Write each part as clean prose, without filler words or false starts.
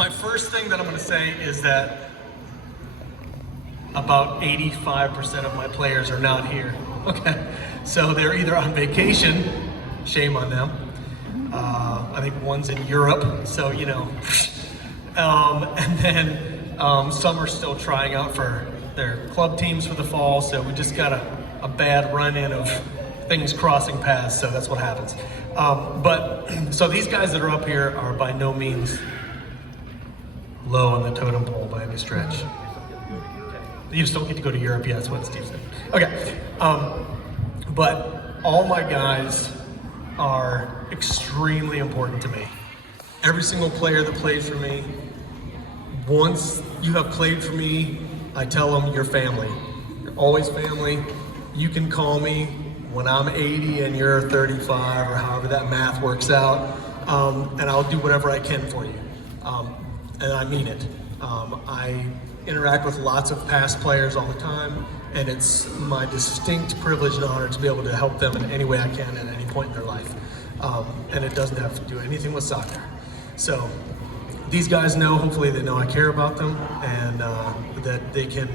My first thing that I'm going to say is that about 85% of my players are not here. Okay, so they're either on vacation, shame on them. I think one's in Europe, so you know. And then some are still trying out for their club teams for the fall, so we just got a bad run-in of things crossing paths, so that's what happens. So these guys that are up here are by no means low on the totem pole by any stretch. You just don't get to go to Europe yet, that's what Steve said. Okay, but all my guys are extremely important to me. Every single player that plays for me, once you have played for me, I tell them you're family. You're always family. You can call me when I'm 80 and you're 35 or however that math works out, and I'll do whatever I can for you. And I mean it. I interact with lots of past players all the time, and it's my distinct privilege and honor to be able to help them in any way I can at any point in their life. And it doesn't have to do anything with soccer. So these guys know, hopefully they know I care about them, and that they can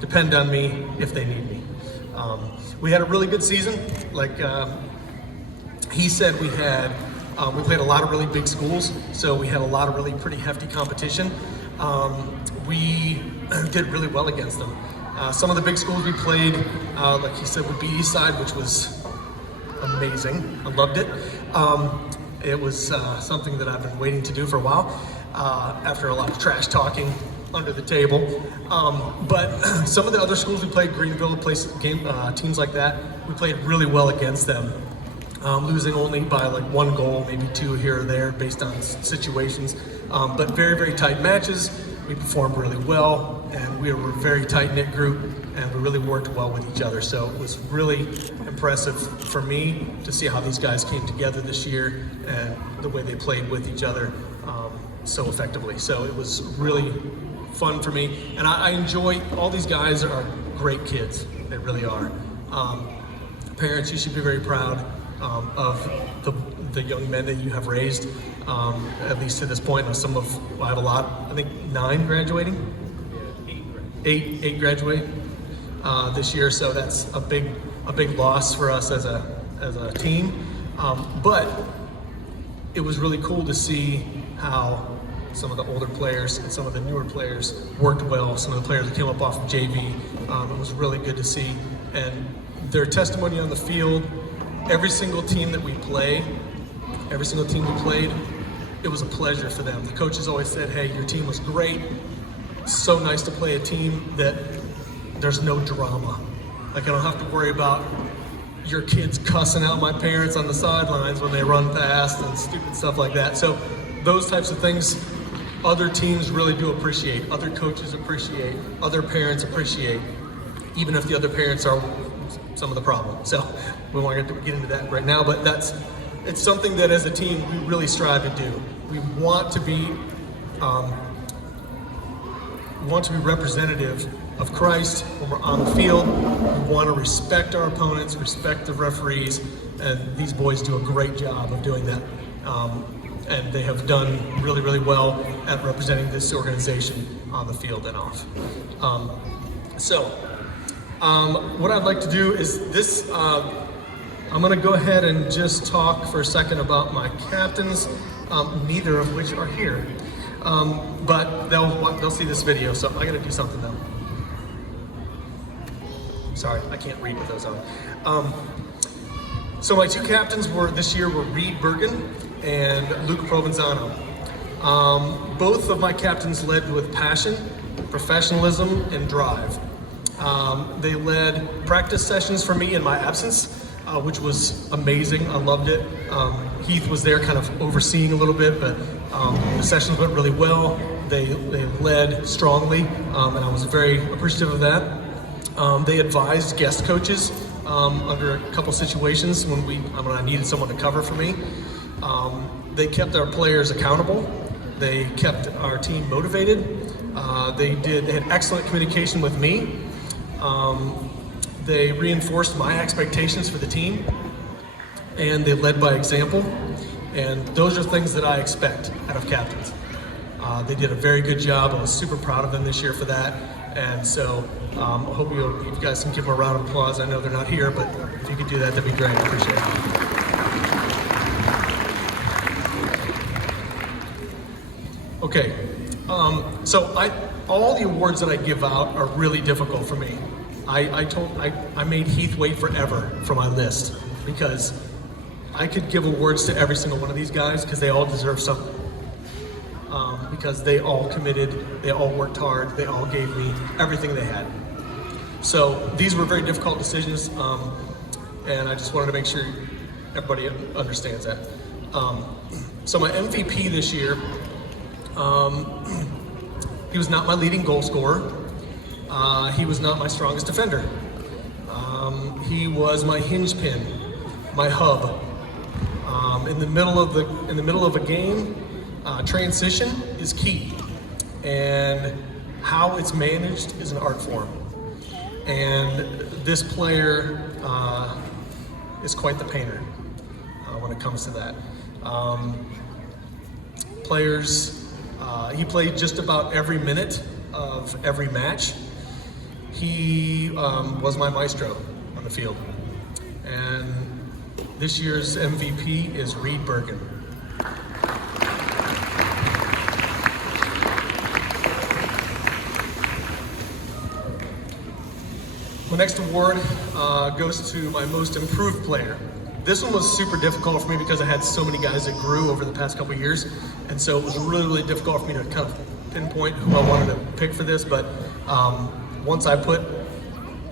depend on me if they need me. We had a really good season. Like he said, we played a lot of really big schools, so we had a lot of really pretty hefty competition. We did really well against them. Some of the big schools we played, like he said, would be Eastside, which was amazing. I loved it. It was something that I've been waiting to do for a while, after a lot of trash talking under the table. But some of the other schools we played, Greenville, teams like that, we played really well against them. Losing only by like one goal, maybe two here or there based on situations. But very, very tight matches. We performed really well, and we were a very tight-knit group, and we really worked well with each other. So it was really impressive for me to see how these guys came together this year and the way they played with each other so effectively. So it was really fun for me, and I enjoy, all these guys are great kids. They really are. Parents, you should be very proud of the young men that you have raised, at least to this point. I have a lot, I think 9 graduating? 8 graduate this year, so that's a big loss for us as a team. But it was really cool to see how some of the older players and some of the newer players worked well. Some of the players that came up off of JV, it was really good to see. And their testimony on the field, every single team that we played, it was a pleasure for them. The coaches always said, hey, your team was great. It's so nice to play a team that there's no drama. Like I don't have to worry about your kids cussing out my parents on the sidelines when they run past and stupid stuff like that. So those types of things, other teams really do appreciate, other coaches appreciate, other parents appreciate, even if the other parents are some of the problem. So we won't get into that right now, but it's something that as a team we really strive to do. We want to be representative of Christ when we're on the field. We want to respect our opponents, respect the referees, and these boys do a great job of doing that. And they have done really, really well at representing this organization on the field and off. What I'd like to do is this, I'm gonna go ahead and just talk for a second about my captains, neither of which are here. But they'll see this video, so I gotta do something though. Sorry, I can't read with those on. So my 2 captains this year were Reed Bergen and Luke Provenzano. Both of my captains led with passion, professionalism, and drive. They led practice sessions for me in my absence, which was amazing. I loved it. Heath was there kind of overseeing a little bit, but the sessions went really well. They led strongly, and I was very appreciative of that. They advised guest coaches under a couple situations when I needed someone to cover for me. They kept our players accountable. They kept our team motivated. They had excellent communication with me. They reinforced my expectations for the team, and they led by example. And those are things that I expect out of captains. They did a very good job. I was super proud of them this year for that. And so I hope you guys can give them a round of applause. I know they're not here, but if you could do that, that'd be great. I appreciate it. Okay, so all the awards that I give out are really difficult for me. I made Heath wait forever for my list because I could give awards to every single one of these guys because they all deserve something. Because they all committed, they all worked hard, they all gave me everything they had. So these were very difficult decisions, and I just wanted to make sure everybody understands that. So my MVP this year, he was not my leading goal scorer. He was not my strongest defender. He was my hinge pin, my hub. In the middle of a game, transition is key, and how it's managed is an art form. And this player is quite the painter when it comes to that. He played just about every minute of every match. He was my maestro on the field. And this year's MVP is Reed Bergen. My next award goes to my most improved player. This one was super difficult for me because I had so many guys that grew over the past couple of years, and so it was really, really difficult for me to kind of pinpoint who I wanted to pick for this, but once I put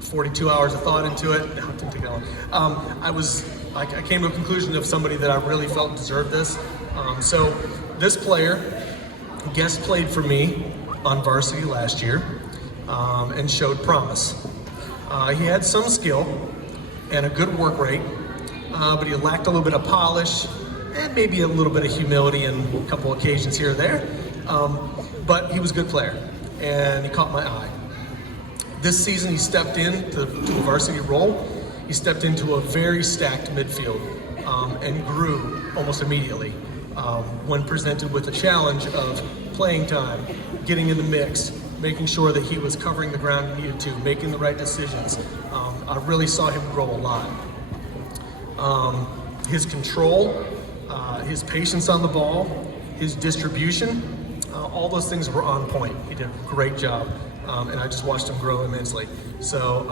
42 hours of thought into it, no, it didn't take that long. I came to a conclusion of somebody that I really felt deserved this. So this player guest played for me on varsity last year and showed promise. He had some skill and a good work rate, but he lacked a little bit of polish and maybe a little bit of humility in a couple occasions here or there. But he was a good player, and he caught my eye. This season he stepped into a varsity role. He stepped into a very stacked midfield and grew almost immediately when presented with the challenge of playing time, getting in the mix, making sure that he was covering the ground he needed to, making the right decisions. I really saw him grow a lot. His control, his patience on the ball, his distribution, all those things were on point. He did a great job, and I just watched him grow immensely. So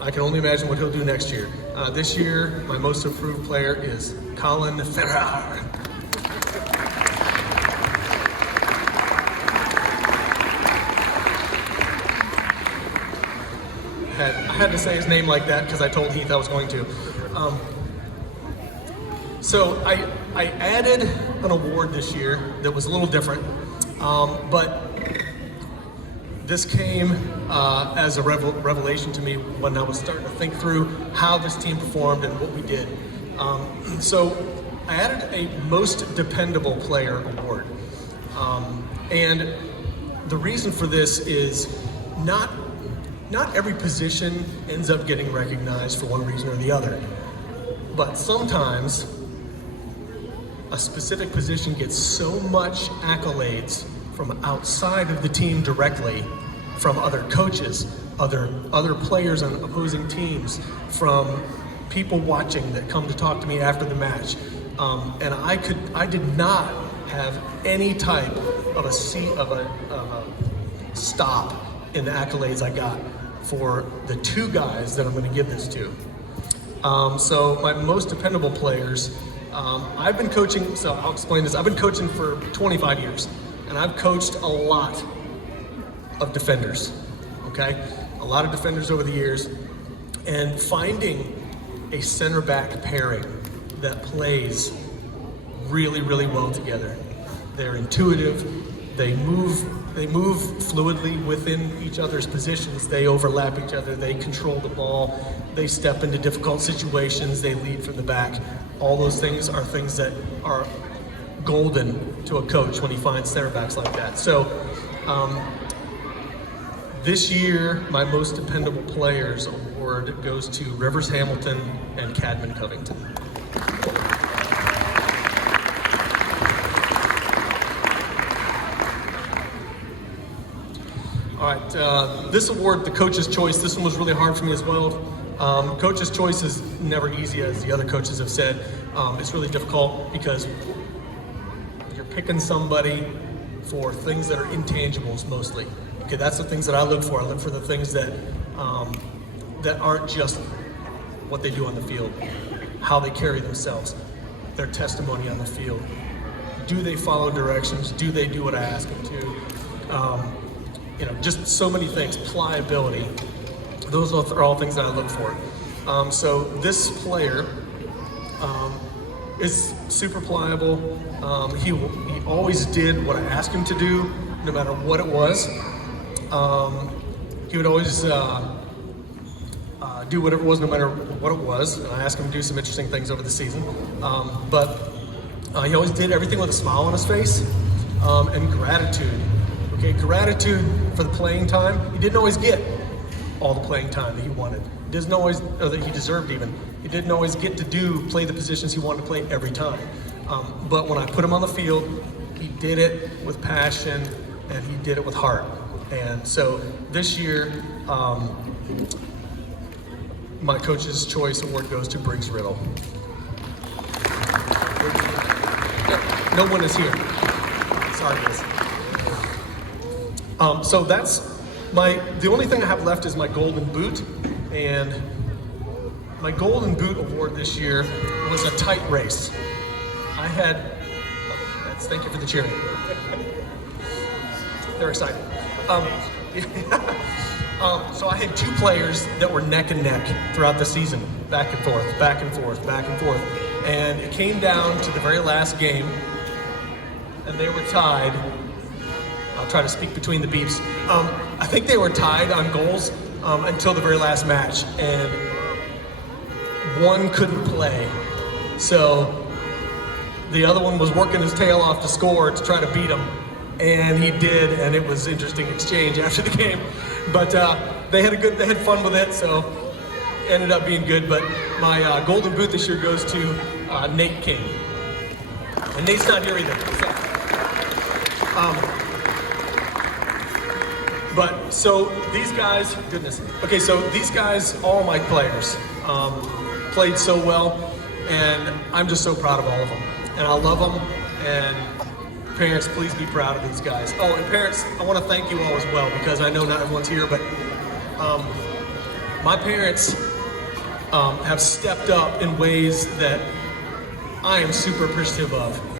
I can only imagine what he'll do next year. This year, my most improved player is Colin Ferrer. I had to say his name like that because I told Heath I was going to. So I added an award this year that was a little different, but this came as a revelation to me when I was starting to think through how this team performed and what we did. So I added a most dependable player award. And the reason for this is not every position ends up getting recognized for one reason or the other. But sometimes a specific position gets so much accolades from outside of the team directly, from other coaches, other players on opposing teams, from people watching that come to talk to me after the match. And I did not have any type of a stop in the accolades I got for the two guys that I'm going to give this to. So my most dependable players, I've been coaching, so I'll explain this. I've been coaching for 25 years, and I've coached a lot of defenders, okay? A lot of defenders over the years, and finding a center back pairing that plays really, really well together. They're intuitive, they move fluidly within each other's positions, they overlap each other, they control the ball, they step into difficult situations, they lead from the back. All those things are things that are golden to a coach when he finds center backs like that. So this year, my most dependable players award goes to Rivers Hamilton and Cadman Covington. All right, this award, the Coach's Choice, this one was really hard for me as well. Coach's Choice is never easy, as the other coaches have said. It's really difficult because you're picking somebody for things that are intangibles mostly. Okay, that's the things that I look for. I look for the things that that aren't just what they do on the field, how they carry themselves, their testimony on the field. Do they follow directions? Do they do what I ask them to? You know, just so many things. Pliability. Those are all things that I look for. So this player is super pliable. He always did what I asked him to do, no matter what it was. He would always do whatever it was, no matter what it was. And I asked him to do some interesting things over the season. But he always did everything with a smile on his face and gratitude. Okay, gratitude for the playing time. He didn't always get all the playing time that he wanted. He doesn't always, or that he deserved even. He didn't always get to play the positions he wanted to play every time. But when I put him on the field, he did it with passion and he did it with heart. And so this year, my Coach's Choice Award goes to Briggs Riddle. No one is here. Sorry, guys. So that's the only thing I have left is my Golden Boot, and my Golden Boot award this year was a tight race. I had, thank you for the cheering. They're excited. So I had two players that were neck and neck throughout the season, back and forth, back and forth, back and forth. And it came down to the very last game, and they were tied. I'll try to speak between the beeps. I think they were tied on goals until the very last match, and one couldn't play. So the other one was working his tail off to score to try to beat him, and he did, and it was an interesting exchange after the game. But they had fun with it, so it ended up being good. But my Golden Boot this year goes to Nate King, and Nate's not here either. But so these guys, goodness. Okay, so these guys, all my players, played so well, and I'm just so proud of all of them. And I love them, and parents, please be proud of these guys. Oh, and parents, I want to thank you all as well, because I know not everyone's here, but my parents have stepped up in ways that I am super appreciative of.